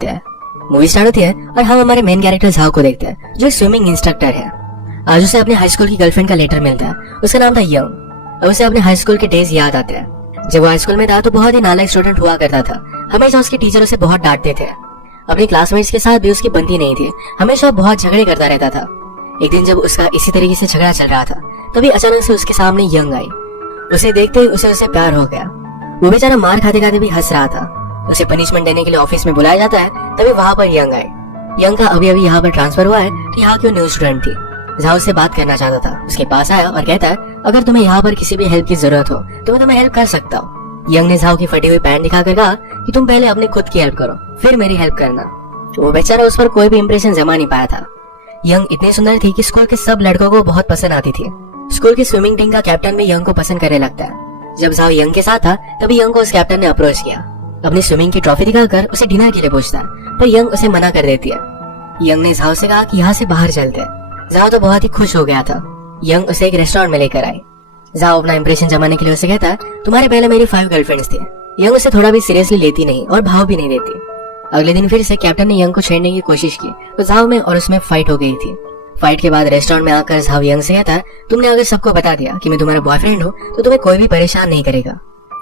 है। Movie start होती है और हम हमारे मेन कैरेक्टर झाओ को देखते हैं, जो एक स्विमिंग इंस्ट्रक्टर है। आज उसे अपने हाई स्कूल की गर्लफ्रेंड का लेटर मिलता है। उसका नाम था यंग और उसे अपने हाई स्कूल के डेज याद आते हैं। जब वो हाई स्कूल में था तो बहुत ही नालायक स्टूडेंट हुआ करता था। हमेशा उसके टीचर उसे बहुत डांटते थे। अपनी क्लासमेट्स के साथ भी उसकी बनती नहीं थी। हमेशा बहुत झगड़े करता रहता था। एक दिन जब उसका इसी तरीके से झगड़ा चल रहा था, तभी अचानक से उसके सामने यंग आई। उसे देखते ही उसे प्यार हो गया। वो बेचारा मार खाते खाते भी हंस रहा था। उसे पनिशमेंट देने के लिए ऑफिस में बुलाया जाता है, तभी वहाँ पर यंग आए। यंग का अभी अभी यहाँ पर ट्रांसफर हुआ है, तो यहाँ की न्यू स्टूडेंट थी। झाओ से बात करना चाहता था। उसके पास आया और कहता है, अगर तुम्हें यहाँ पर किसी भी हेल्प की जरूरत हो तो मैं तुम्हें हेल्प कर सकता हूँ। यंग ने झाओ की फटी हुई पैंट दिखाकर कहा कि तुम पहले अपने खुद की हेल्प करो, फिर मेरी हेल्प करना। वो बेचारा उस पर कोई भी इंप्रेशन जमा नहीं पाया था। यंग इतनी सुंदर थी कि स्कूल के सब लड़कों को बहुत पसंद आती थी। स्कूल की स्विमिंग टीम का कैप्टन भी यंग को पसंद करने लगता है। जब झाओ यंग के साथ था, तभी यंग को उस कैप्टन ने अप्रोच किया। अपनी स्विमिंग की ट्रॉफी दिखाकर उसे डिनर के लिए पूछता है, पर यंग उसे मना कर देती है। यंग ने झाओ से कहा कि यहाँ से बाहर चलते हैं। झाओ तो बहुत ही खुश हो गया था। यंग उसे एक रेस्टोरेंट में लेकर आई। झाओ अपना इंप्रेशन जमाने के लिए उसे कहता है, तुम्हारे पहले मेरी 5 गर्लफ्रेंड्स थी। यंग उसे थोड़ा भी सीरियसली लेती नहीं और भाव भी नहीं देती। अगले दिन फिर से कैप्टन ने यंग को छेड़ने की कोशिश की, तो झाओ में और उसमें फाइट हो गई थी। फाइट के बाद रेस्टोरेंट में आकर झाओ यंग से कहता है, तुमने अगर सबको बता दिया कि मैं तुम्हारा बॉयफ्रेंड हूँ तो तुम्हें कोई भी परेशान नहीं करेगा।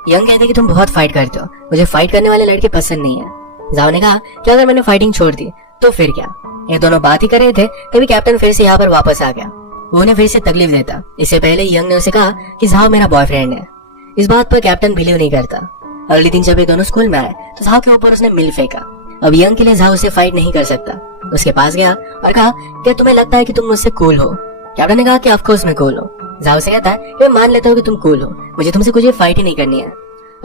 यंग कहते कि तुम बहुत फाइट करते हो, मुझे फाइट करने वाले लड़के पसंद नहीं है। झाओ ने कहा कि अगर मैंने फाइटिंग छोड़ दी तो फिर क्या। ये दोनों बात ही कर रहे थे, तभी कैप्टन फिर से यहाँ पर वापस आ गया। वो उन्हें फिर से तकलीफ देता। इससे पहले यंग ने उसे कहा कि झाओ मेरा बॉयफ्रेंड है। इस बात पर कैप्टन बिलीव नहीं करता। अगले दिन जब ये दोनों स्कूल में आए तो झाओ के ऊपर उसने मिल फेंका। अब यंग के लिए झाओ उसे फाइट नहीं कर सकता। उसके पास गया और कहा, क्या तुम्हें लगता है कि तुम मुझसे कूल हो? कैप्टन ने कहा कि ऑफ कोर्स मैं कूल हूँ। झाओ से कहता है, मैं मान लेता हूँ कि तुम कूल हो, मुझे तुमसे कुछ भी फाइट ही नहीं करनी है।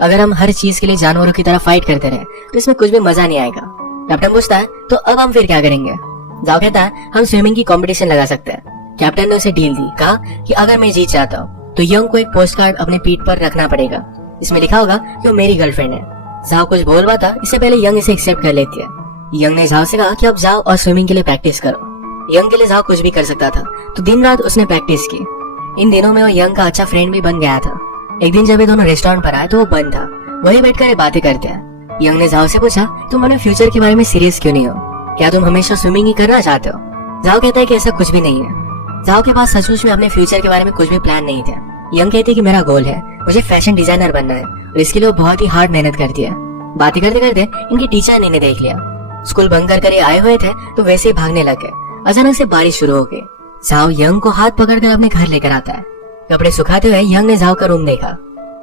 अगर हम हर चीज के लिए जानवरों की तरह फाइट करते रहे तो इसमें कुछ भी मजा नहीं आएगा। कैप्टन पूछता है, तो अब हम फिर क्या करेंगे? झाओ कहता है, हम स्विमिंग की कंपटीशन लगा सकते हैं। कैप्टन ने उसे डील दी। कहा कि अगर मैं जीत जाता हूँ तो यंग को एक पोस्ट कार्ड अपने पीठ पर रखना पड़ेगा। इसमें लिखा होगा कि वो मेरी गर्लफ्रेंड है। झाओ कुछ बोल रहा था, इससे पहले यंग इसे एक्सेप्ट कर लेती है। यंग ने झाओ से कहा कि अब जाओ और स्विमिंग के लिए प्रैक्टिस करो। यंग के लिए झाओ कुछ भी कर सकता था, तो दिन रात उसने प्रैक्टिस की। इन दिनों में वो यंग का अच्छा फ्रेंड भी बन गया था। एक दिन जब ये दोनों रेस्टोरेंट पर आए तो वो बंद था। वही बैठकर ये बातें करते हैं। यंग ने झाओ से पूछा, तुम अपने फ्यूचर के बारे में सीरियस क्यों नहीं हो? क्या तुम हमेशा स्विमिंग ही करना चाहते हो? झाओ कहता है कि ऐसा कुछ भी नहीं है। झाओ के पास सचमुच में अपने फ्यूचर के बारे में कुछ भी प्लान नहीं थे। यंग कहती है कि मेरा गोल है, मुझे फैशन डिजाइनर बनना है और इसके लिए वो बहुत ही हार्ड मेहनत करती है। बातें करते करते इनकी टीचर ने इन्हें देख लिया। स्कूल बंद कर आए हुए थे तो वैसे ही भागने लगे। अचानक से बारिश शुरू हो गई। झाओ यंग को हाथ पकड़कर अपने घर लेकर आता है। कपड़े सुखाते हुए यंग ने झाओ का रूम देखा।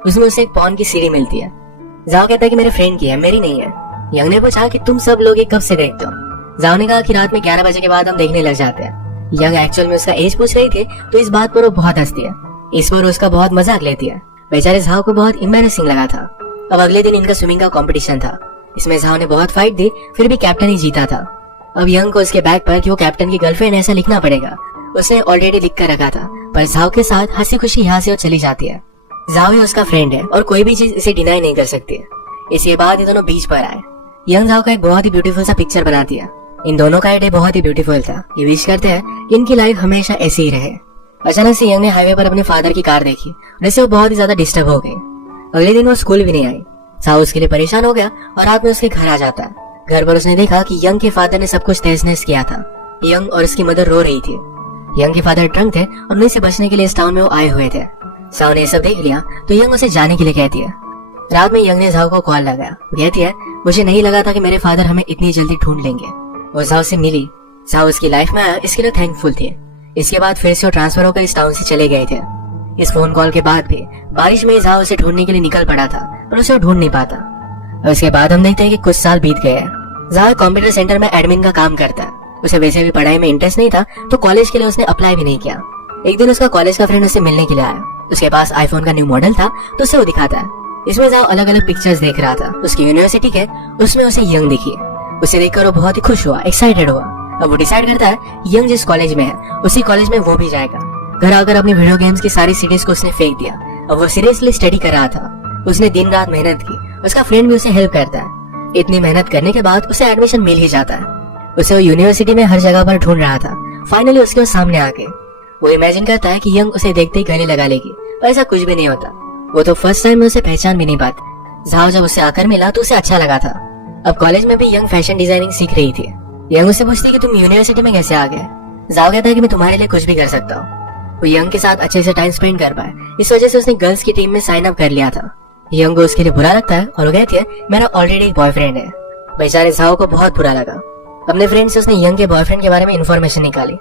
उसमें उसे एक पॉन की सीढ़ी मिलती है। झाओ कहता है कि मेरे फ्रेंड की है, मेरी नहीं है। यंग ने पूछा कि तुम सब लोग ये कब से देखते हो? झाओ ने कहा कि रात में 11 बजे के बाद हम देखने लग जाते हैं। यंग एक्चुअल में उसका एज पूछ रही थी, तो इस बात पर वो बहुत हंसती है। इस पर उसका बहुत मजाक लेती है। बेचारे झाओ को बहुत एम्बैरेसिंग लगा था। अब अगले दिन इनका स्विमिंग का कंपटीशन था। इसमें झाओ ने बहुत फाइट दी, फिर भी कैप्टन ही जीता था। अब यंग को उसके बैग पर कि वो कैप्टन की गर्लफ्रेंड ऐसा लिखना पड़ेगा। उसने ऑलरेडी लिख कर रखा था, पर झाओ के साथ हंसी खुशी यहाँ से वो चली जाती है। झाओ ही उसका फ्रेंड है और कोई भी चीज इसे डिनाई नहीं कर सकती। इसके बाद ये दोनों बीच पर आए। यंग झाओ का एक बहुत ही ब्यूटीफुल सा पिक्चर बनाती है। इन दोनों का डे बहुत ही ब्यूटीफुल था। ये विश करते हैं कि इनकी लाइफ हमेशा ऐसी ही रहे। अचानक से यंग ने हाईवे पर अपने फादर की कार देखी और इससे वो बहुत ही ज्यादा डिस्टर्ब हो गई। अगले दिन वो स्कूल भी नहीं आई। झाओ उसके लिए परेशान हो गया और रात में उसके घर आ जाता है। घर पर उसने देखा कि यंग के फादर ने सब कुछ तहस नहस किया था। यंग और उसकी मदर रो रही थी। यंग के फादर ड्रंक थे और उन्हीं से बचने के लिए इस टाउन में वो आए हुए थे। झाओ ने सब देख लिया तो यंग उसे जाने के लिए कहती है। रात में यंग ने झाओ को कॉल लगाया। कहती है, मुझे नहीं लगा था कि मेरे फादर हमें इतनी जल्दी ढूंढ लेंगे। वो झाओ से मिली। झाओ उसकी लाइफ में आया, इसके लिए थैंकफुल थे। इसके बाद फिर से वो ट्रांसफर होकर इस टाउन से चले गए थे। इस फोन कॉल के बाद भी बारिश में झाओ उसे ढूंढने के लिए निकल पड़ा था, पर उसे वो ढूंढ नहीं पाता। और उसके बाद हम देखते हैं कि कुछ साल बीत गए हैं। झाओ कंप्यूटर सेंटर में एडमिन का काम करता है। उसे वैसे भी पढ़ाई में इंटरेस्ट नहीं था, तो कॉलेज के लिए उसने अप्लाई भी नहीं किया। एक दिन उसका कॉलेज का फ्रेंड उससे मिलने के लिए आया। उसके पास आईफोन का न्यू मॉडल था, तो उसे वो दिखाता है। इसमें झाओ अलग अलग पिक्चर्स देख रहा था। उसकी यूनिवर्सिटी के उसमें उसे यंग दिखी। उसे देखकर वो बहुत ही खुश हुआ, एक्साइटेड हुआ। अब वो डिसाइड करता है यंग जिस कॉलेज में है उसी कॉलेज में वो भी जाएगा। घर आकर अपनी वीडियो गेम्स की सारी सीडीज को उसने फेंक दिया। अब वो सीरियसली स्टडी कर रहा था। उसने दिन रात मेहनत की। उसका फ्रेंड भी उसे हेल्प करता है। इतनी मेहनत करने के बाद उसे एडमिशन मिल ही जाता है। उसे वो यूनिवर्सिटी में हर जगह पर ढूंढ रहा था। फाइनली उसके सामने आके वो इमेजिन करता है कि यंग उसे देखते ही गले लगा लेगी, पर ऐसा कुछ भी नहीं होता। वो तो फर्स्ट टाइम में उसे पहचान भी नहीं पाती। झाओ जब उसे आकर मिला तो उसे अच्छा लगा था। अब कॉलेज में भी यंग फैशन डिजाइनिंग सीख रही थी। यंग उससे पूछती कि तुम यूनिवर्सिटी में कैसे आ गए। जाओ कहता है कि मैं तुम्हारे लिए कुछ भी कर सकता हूँ। वो यंग के साथ अच्छे से टाइम स्पेंड कर पाए, इस वजह से उसने गर्ल्स की टीम में साइन अप कर लिया था। यंग को उसके लिए बुरा लगता है और वो कहती है मेरा ऑलरेडी एक बॉयफ्रेंड है। बेचारे जाओ को बहुत बुरा लगा। अपने फ्रेंड से उसने यंग के बॉयफ्रेंड के बारे में इन्फॉर्मेशन निकाली।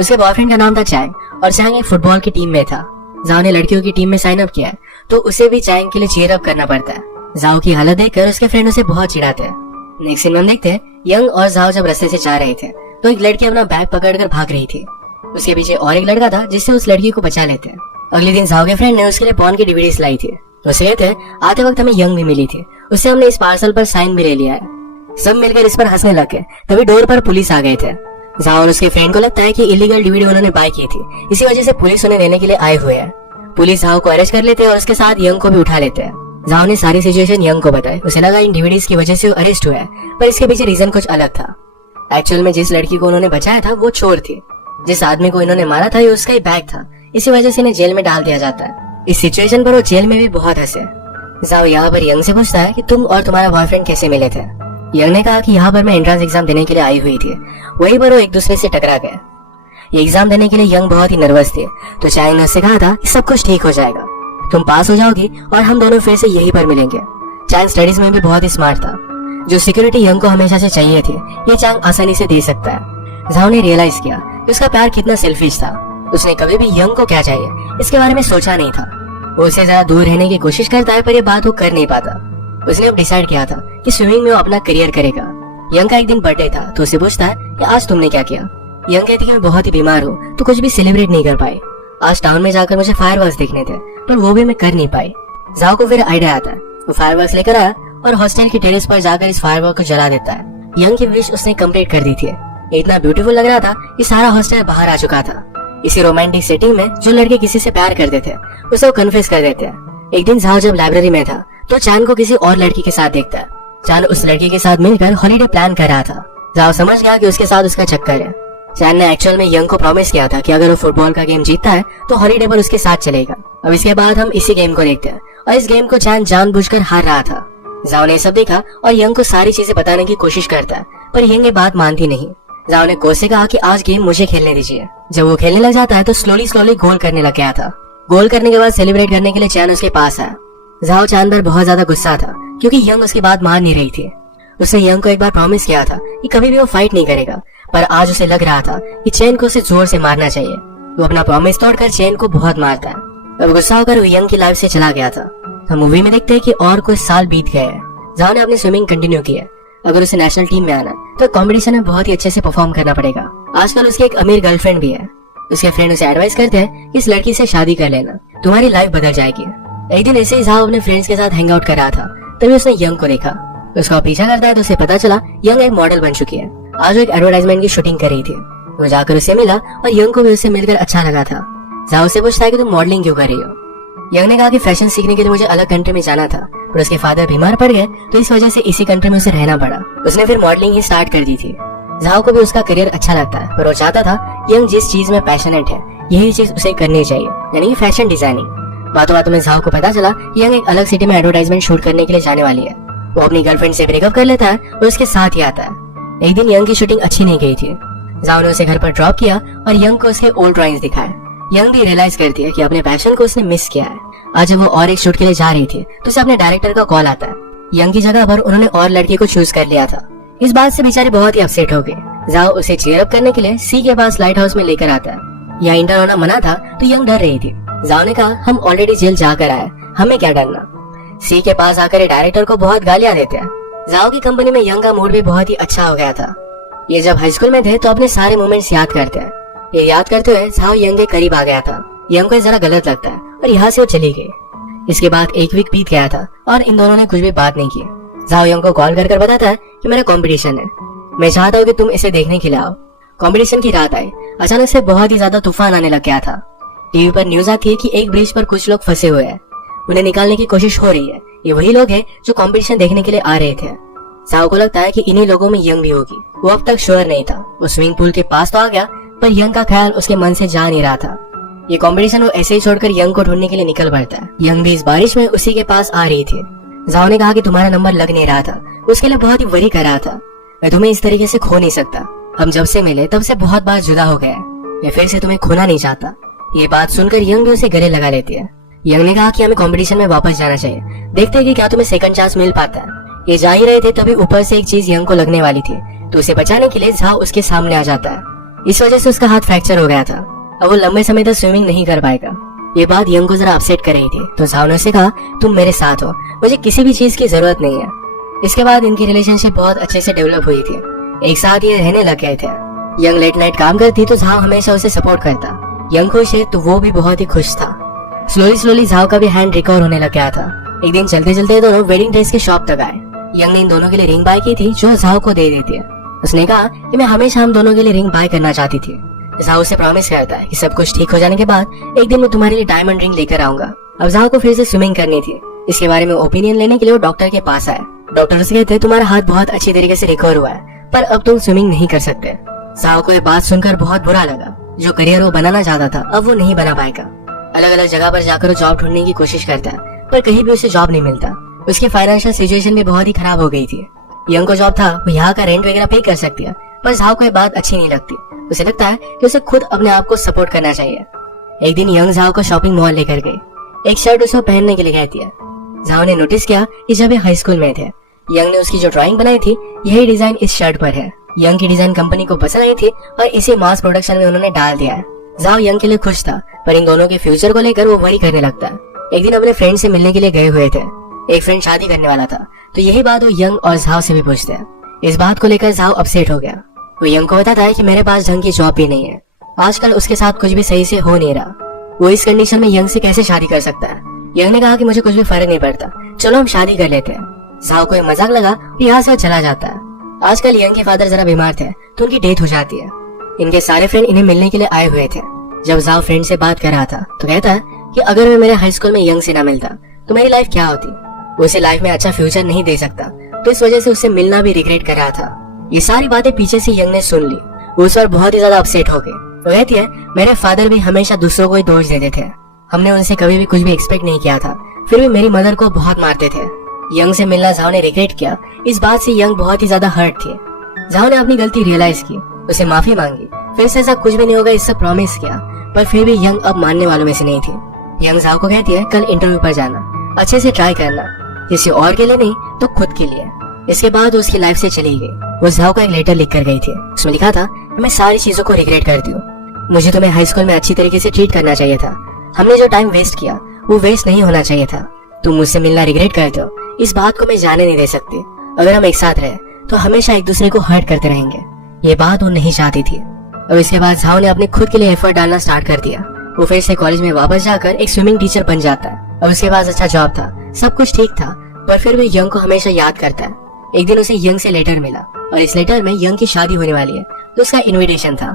उसके बॉयफ्रेंड का नाम था चैंग और चैंग एक फुटबॉल की टीम में था। जाओ ने लड़कियों की टीम में साइन अप किया है तो उसे भी चैंग के लिए चीयर अप करना पड़ता है। जाओ की हालत देखकर उसके फ्रेंड उसे बहुत चिढ़ाते हैं। नेक्स्ट सीन में हम देखते हैं यंग और जाओ जब रास्ते से जा रहे थे तो एक लड़की अपना बैग पकड़कर भाग रही थी। उसके पीछे और एक लड़का था जिससे उस लड़की को बचा लेते हैं। अगले दिन जाओ के फ्रेंड ने उसके लिए पॉर्न की डीवीडीज लाई थी। उसे कहते हैं आते वक्त हमें यंग भी मिली थी, उससे हमने इस पार्सल पर साइन भी ले लिया है। सब मिलकर इस पर हंसने लगे। तभी डोर पर पुलिस आ गए थे। जाओ और उसके फ्रेंड को लगता है कि इलीगल डीवीडी उन्होंने बाय की थी, इसी वजह से पुलिस उन्हें लेने के लिए आए हुए हैं। पुलिस जाओ को अरेस्ट कर लेते हैं और उसके साथ यंग को भी उठा लेते हैं। जाओ ने सारी सिचुएशन यंग को बताई। उसे लगा इन डीवीडीज की वजह से वो अरेस्ट हुआ है, पर इसके पीछे रीजन कुछ अलग था। एक्चुअल में जिस लड़की को उन्होंने बचाया था वो चोर थी। जिस आदमी को इन्होंने मारा था ये उसका ही बैग था, इसी वजह से इन्हें जेल में डाल दिया जाता है। इस सिचुएशन पर वो जेल में भी बहुत हंसे। जाओ यहाँ पर यंग से पूछता है कि तुम और तुम्हारा बॉयफ्रेंड कैसे मिले थे। यंग ने कहा कि यहाँ पर मैं एंट्रेंस एग्जाम देने के लिए आई हुई थी, वहीं पर वो एक दूसरे से टकरा गए। ये एग्जाम देने के लिए यंग बहुत ही नर्वस थे तो चैंग ने उससे कहा था कि सब कुछ ठीक हो जाएगा, तुम पास हो जाओगी और हम दोनों फिर से यहीं पर मिलेंगे। चैंग स्टडीज में भी बहुत ही स्मार्ट था। जो सिक्योरिटी यंग को हमेशा से चाहिए थी ये चैंग आसानी से दे सकता है। जाओ ने रियलाइज किया कि उसका प्यार कितना सेल्फिश था। उसने कभी भी यंग को क्या चाहिए इसके बारे में सोचा नहीं था। वो उससे ज्यादा दूर रहने की कोशिश करता है पर ये बात वो कर नहीं पाता। उसने अब डिसाइड किया था कि स्विमिंग में वो अपना करियर करेगा। यंग का एक दिन बर्थडे था तो उसे पूछता है कि आज तुमने क्या किया। यंग कहती कि मैं बहुत ही बीमार हूँ तो कुछ भी सेलिब्रेट नहीं कर पाई। आज टाउन में जाकर मुझे फायरवर्क्स देखने थे पर वो भी मैं कर नहीं पाई। जाओ को फिर आइडिया आता है। वो फायरवर्क्स लेकर आया और हॉस्टल की टेरेस पर जाकर इस फायरवर्क को जला देता है। यंग की विश उसने कंप्लीट कर दी थी। इतना ब्यूटीफुल लग रहा था कि सारा हॉस्टल बाहर आ चुका था। इसी रोमांटिक सेटिंग में जो लड़के किसी से प्यार करते थे उसे वो कन्फेस कर देते हैं। एक दिन जाओ जब लाइब्रेरी में था तो चांद को किसी और लड़की के साथ देखता है। चांद उस लड़की के साथ मिलकर हॉलीडे प्लान कर रहा था। जाओ समझ गया कि उसके साथ उसका चक्कर है। चांद ने एक्चुअल में यंग को प्रॉमिस किया था कि अगर वो फुटबॉल का गेम जीतता है तो हॉलीडे पर उसके साथ चलेगा। अब इसके बाद हम इसी गेम को देखते हैं और इस गेम को चांद जानबूझकर हार रहा था। जाओ ने सब देखा और यंग को सारी चीजें बताने की कोशिश करता है पर यंग ये बात मानती नहीं। जाओ ने कोच से कहा कि आज गेम मुझे खेलने दीजिए। जब वो खेलने लग जाता है तो स्लोली गोल करने लग गया था। गोल करने के बाद सेलिब्रेट करने के लिए चांद उसके पास आया। जाओ चांद पर बहुत ज्यादा गुस्सा था क्योंकि यंग उसकी बात मान नहीं रही थी। उसने यंग को एक बार प्रॉमिस किया था कि कभी भी वो फाइट नहीं करेगा, पर आज उसे लग रहा था कि चैन को उसे जोर से मारना चाहिए। वो अपना प्रॉमिस तोड़कर चैन को बहुत मारता है। अब गुस्सा होकर वो यंग की लाइफ से चला गया था। हम मूवी में देखते हैं कि और कुछ साल बीत गए हैं। जाओ ने अपनी स्विमिंग कंटिन्यू की है। अगर उसे नेशनल टीम में आना तो कंपटीशन में बहुत ही अच्छे से परफॉर्म करना पड़ेगा। आजकल उसकी एक अमीर गर्लफ्रेंड भी है। उसके फ्रेंड उसे एडवाइस करते हैं कि इस लड़की से शादी कर लेना, तुम्हारी लाइफ बदल जाएगी। एक दिन ऐसे ही जाओ अपने फ्रेंड्स के साथ हैंग आउट कर रहा था तभी उसने यंग को देखा। उसका पीछा करता है तो उसे पता चला यंग एक मॉडल बन चुकी है। आज वो एक एडवर्टाइजमेंट की शूटिंग कर रही थी। वो जाकर उससे मिला और यंग को भी उससे मिलकर अच्छा लगा था। जाओ उससे पूछता है कि तुम मॉडलिंग क्यों कर रही हो। यंग ने कहा कि फैशन सीखने के लिए मुझे अलग कंट्री में जाना था पर उसके फादर बीमार पड़ गए तो इस वजह से इसी कंट्री में उसे रहना पड़ा। उसने फिर मॉडलिंग ही स्टार्ट कर दी थी। जाओ को भी उसका करियर अच्छा लगता है पर वो चाहता था यंग जिस चीज में पैशनेट है यही चीज उसे करनी चाहिए, यानी फैशन डिजाइनिंग। बातों बातों में जाओ को पता चला कि यंग एक अलग सिटी में एडवर्टाइजमेंट शूट करने के लिए जाने वाली है। वो अपनी गर्लफ्रेंड से ब्रेकअप कर लेता है और उसके साथ ही आता है। एक दिन यंग की शूटिंग अच्छी नहीं गई थी। जाओ ने उसे घर पर ड्रॉप किया और यंग को उसके ओल्ड ड्राइंग्स दिखाए। यंग भी रियलाइज करती है कि अपने पैशन को उसने मिस किया है। आज जब वो और एक शूट के लिए जा रही थी तो उसे अपने डायरेक्टर का कॉल आता है। यंग की जगह पर उन्होंने और लड़की को चूज कर लिया था। इस बात से बेचारे बहुत ही अपसेट हो गए। जाओ उसे चीयर अप करने के लिए सी के पास लाइट हाउस में लेकर आता है। यहाँ इंटर होना मना था तो यंग डर रही थी। जाओ ने कहा हम ऑलरेडी जेल जाकर आए, हमें क्या डरना। सी के पास आकर डायरेक्टर को बहुत गालियां देते हैं। जाओ की कंपनी में यंग का मूड भी बहुत ही अच्छा हो गया था। ये जब हाई स्कूल में थे तो अपने सारे मोमेंट्स याद करते हैं। ये याद करते हुए जाओ यंग के करीब आ गया था। यंग को जरा गलत लगता है और यहाँ से वो चली गई। इसके बाद एक वीक बीत गया था और इन दोनों ने कुछ भी बात नहीं की। जाओ यंग को कॉल कर बताता है कि मेरा कंपटीशन है, मैं चाहता हूँ कि तुम इसे देखने के लिए आओ। कंपटीशन की रात आई। अचानक से बहुत ही ज्यादा तूफान आने लग गया था। टीवी पर न्यूज आती है कि एक ब्रिज पर कुछ लोग फंसे हुए हैं, उन्हें निकालने की कोशिश हो रही है। ये वही लोग हैं जो कंपटीशन देखने के लिए आ रहे थे। जाओ को लगता है कि इन्हीं लोगों में यंग भी होगी। वो अब तक श्योर नहीं था। वो स्विमिंग पूल के पास तो आ गया पर यंग का ख्याल उसके मन से जा नहीं रहा था। ये कंपटीशन वो ऐसे ही छोड़कर यंग को ढूंढने के लिए निकल पड़ता है। यंग भी इस बारिश में उसी के पास आ रही थी। जाओ ने कहा कि तुम्हारा नंबर लग नहीं रहा था, उसके लिए बहुत ही वरी कर रहा था। मैं तुम्हें इस तरीके से खो नहीं सकता। हम जब से मिले तब से बहुत बार जुदा हो गए। मैं फिर से तुम्हें खोना नहीं चाहता। ये बात सुनकर यंग भी उसे गले लगा लेती है। यंग ने कहा कि हमें कंपटीशन में वापस जाना चाहिए, देखते हैं कि क्या तुम्हें सेकंड चांस मिल पाता है। ये जा ही रहे थे तभी ऊपर से एक चीज यंग को लगने वाली थी, तो उसे बचाने के लिए झाओ उसके सामने आ जाता है। इस वजह से उसका हाथ फ्रैक्चर हो गया था। अब वो लंबे समय तक स्विमिंग नहीं कर पाएगा। ये बात यंग को जरा अपसेट कर रही थी, तो झाओ ने उसे कहा तुम मेरे साथ हो, मुझे किसी भी चीज की जरूरत नहीं है। इसके बाद इनकी रिलेशनशिप बहुत अच्छे से डेवलप हुई थी। एक साथ ये रहने लग गए थे। यंग लेट नाइट काम करती तो झाओ हमेशा उसे सपोर्ट करता। यंग खुश है तो वो भी बहुत ही खुश था। स्लोली झाओ का भी हैंड रिकवर होने लग गया था। एक दिन चलते चलते दोनों वेडिंग ड्रेस के शॉप तक आए। यंग ने इन दोनों के लिए रिंग बाय की थी जो झाओ को दे देती है। उसने कहा कि मैं हमेशा हम दोनों के लिए रिंग बाय करना चाहती थी। झाओ उसे प्रॉमिस करता है कि सब कुछ ठीक हो जाने के बाद एक दिन मैं तुम्हारे लिए डायमंड रिंग लेकर आऊंगा। अब झाओ को फिर से स्विमिंग करनी थी। इसके बारे में ओपिनियन लेने के लिए वो डॉक्टर के पास आए। डॉक्टर उसे कहते हैं तुम्हारा हाथ बहुत अच्छी तरीके से रिकवर हुआ है, पर अब तुम स्विमिंग नहीं कर सकते। झाओ को ये बात सुनकर बहुत बुरा लगा। जो करियर वो बनाना चाहता था अब वो नहीं बना पाएगा। अलग अलग जगह पर जाकर वो जॉब ढूंढने की कोशिश करता है, पर कहीं भी उसे जॉब नहीं मिलता। उसकी फाइनेंशियल सिचुएशन भी बहुत ही खराब हो गई थी। यंग को जॉब था, वो यहाँ का रेंट वगैरह पे कर सकती है, पर झाओ को ये बात अच्छी नहीं लगती। उसे लगता है कि उसे खुद अपने आप को सपोर्ट करना चाहिए। एक दिन यंग झाओ को शॉपिंग मॉल लेकर गई। एक शर्ट उसको पहनने के लिए कहती है। झाओ ने नोटिस किया कि जब ये हाई स्कूल में थे, यंग ने उसकी जो ड्राइंग बनाई थी यही डिजाइन इस शर्ट पर है। यंग की डिजाइन कंपनी को पसंद आई थी और इसे मास प्रोडक्शन में उन्होंने डाल दिया है। झाओ यंग के लिए खुश था, पर इन दोनों के फ्यूचर को लेकर वो वरी करने लगता है। एक दिन अपने फ्रेंड से मिलने के लिए गए हुए थे। एक फ्रेंड शादी करने वाला था, तो यही बात वो यंग और झाओ से भी पूछते हैं। इस बात को लेकर झाओ अपसेट हो गया। वो यंग को बताता है कि मेरे पास ढंग की जॉब भी नहीं है, आजकल उसके साथ कुछ भी सही से हो नहीं रहा। वो इस कंडीशन में यंग से कैसे शादी कर सकता है। यंग ने कहा कि मुझे कुछ भी फर्क नहीं पड़ता, चलो हम शादी कर लेते हैं। झाओ को मजाक लगा, यहाँ से चला जाता है। आजकल यंग के फादर जरा बीमार थे, तो उनकी डेथ हो जाती है। इनके सारे फ्रेंड इन्हें मिलने के लिए आए हुए थे। जब झाओ फ्रेंड से बात कर रहा था तो कहता है कि अगर मैं मेरे हाई स्कूल में यंग से ना मिलता तो मेरी लाइफ क्या होती। वो उसे लाइफ में अच्छा फ्यूचर नहीं दे सकता, तो इस वजह से उससे मिलना भी रिग्रेट कर रहा था। ये सारी बातें पीछे से यंग ने सुन ली। वो उस पर बहुत ही ज्यादा अपसेट हो गए। वो कहती है मेरे फादर भी हमेशा दूसरों को ही दोष देते थे, हमने उनसे कभी भी कुछ भी एक्सपेक्ट नहीं किया था, फिर भी मेरी मदर को बहुत मारते थे। यंग से मिलना झाओ ने रिग्रेट किया। इस बात से यंग बहुत ही ज्यादा हर्ट थी। झाओ ने अपनी गलती रियलाइज की, उसे माफी मांगी, फिर से ऐसा कुछ भी नहीं होगा इससे प्रॉमिस किया, पर फिर भी यंग अब मानने वालों में से नहीं थी। यंग झाओ को कहती है कल इंटरव्यू पर जाना, अच्छे से ट्राई करना, किसी और के लिए नहीं तो खुद के लिए। इसके बाद उसकी लाइफ से चली गई। वो झाओ को एक लेटर लिख कर गई थी। उसमें लिखा था मैं सारी चीजों को रिग्रेट करती हूँ, मुझे तुम्हें हाई स्कूल में अच्छी तरीके से ट्रीट करना चाहिए था, हमने जो टाइम वेस्ट किया वो वेस्ट नहीं होना चाहिए था, तुम मुझसे मिलना रिग्रेट करते हो, इस बात को मैं जाने नहीं दे सकती। अगर हम एक साथ रहे तो हमेशा एक दूसरे को हर्ट करते रहेंगे। ये बात वो नहीं चाहती थी। और इसके बाद झाओ ने अपने खुद के लिए एफर्ट डालना स्टार्ट कर दिया। वो फिर से कॉलेज में वापस जाकर एक स्विमिंग टीचर बन जाता है और उसके पास अच्छा जॉब था, सब कुछ ठीक था, पर फिर भी यंग को हमेशा याद करता है। एक दिन उसे यंग से लेटर मिला और इस लेटर में यंग की शादी होने वाली है, तो उसका इनविटेशन था।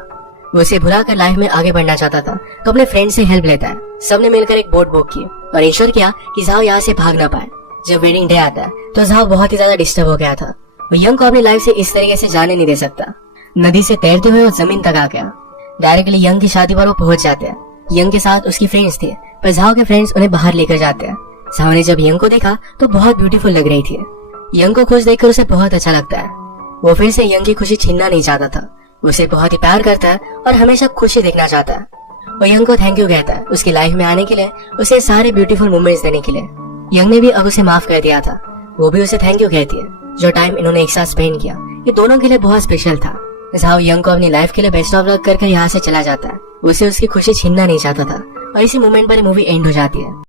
वो उसे भुलाकर लाइफ में आगे बढ़ना चाहता था, तो अपने फ्रेंड से हेल्प लेता है। सबने मिलकर एक बोट बुक की और इंश्योर किया कि झाओ यहाँ से भाग ना पाए। जब वेडिंग डे आता है तो झाओ बहुत ही ज्यादा डिस्टर्ब हो गया था। वो यंग को अपनी लाइफ से इस तरीके से जाने नहीं दे सकता। नदी से तैरते हुए वो जमीन तक आ गया। डायरेक्टली यंग की शादी पर वो पहुंच जाते हैं। यंग के साथ उसकी फ्रेंड्स थे, पर झाओ के फ्रेंड्स उन्हें बाहर लेकर जाते हैं। झाओ ने जब यंग को देखा तो बहुत ब्यूटीफुल लग रही थी। यंग को खुश देखकर उसे बहुत अच्छा लगता है। वो फिर से यंग की खुशी छीनना नहीं चाहता था। उसे बहुत ही प्यार करता है और हमेशा खुशी देखना चाहता है। वो यंग को थैंक यू कहता है उसकी लाइफ में आने के लिए, उसे सारे ब्यूटीफुल मोमेंट्स देने के लिए। यंग ने भी अब उसे माफ कर दिया था। वो भी उसे थैंक यू कहती है। जो टाइम इन्होंने एक साथ स्पेंड किया ये दोनों के लिए बहुत स्पेशल था। झाओ यंग को अपनी लाइफ के लिए बेस्ट ऑफ लक करके यहाँ से चला जाता है। उसे उसकी खुशी छीनना नहीं चाहता था और इसी मोमेंट पर मूवी एंड हो जाती है।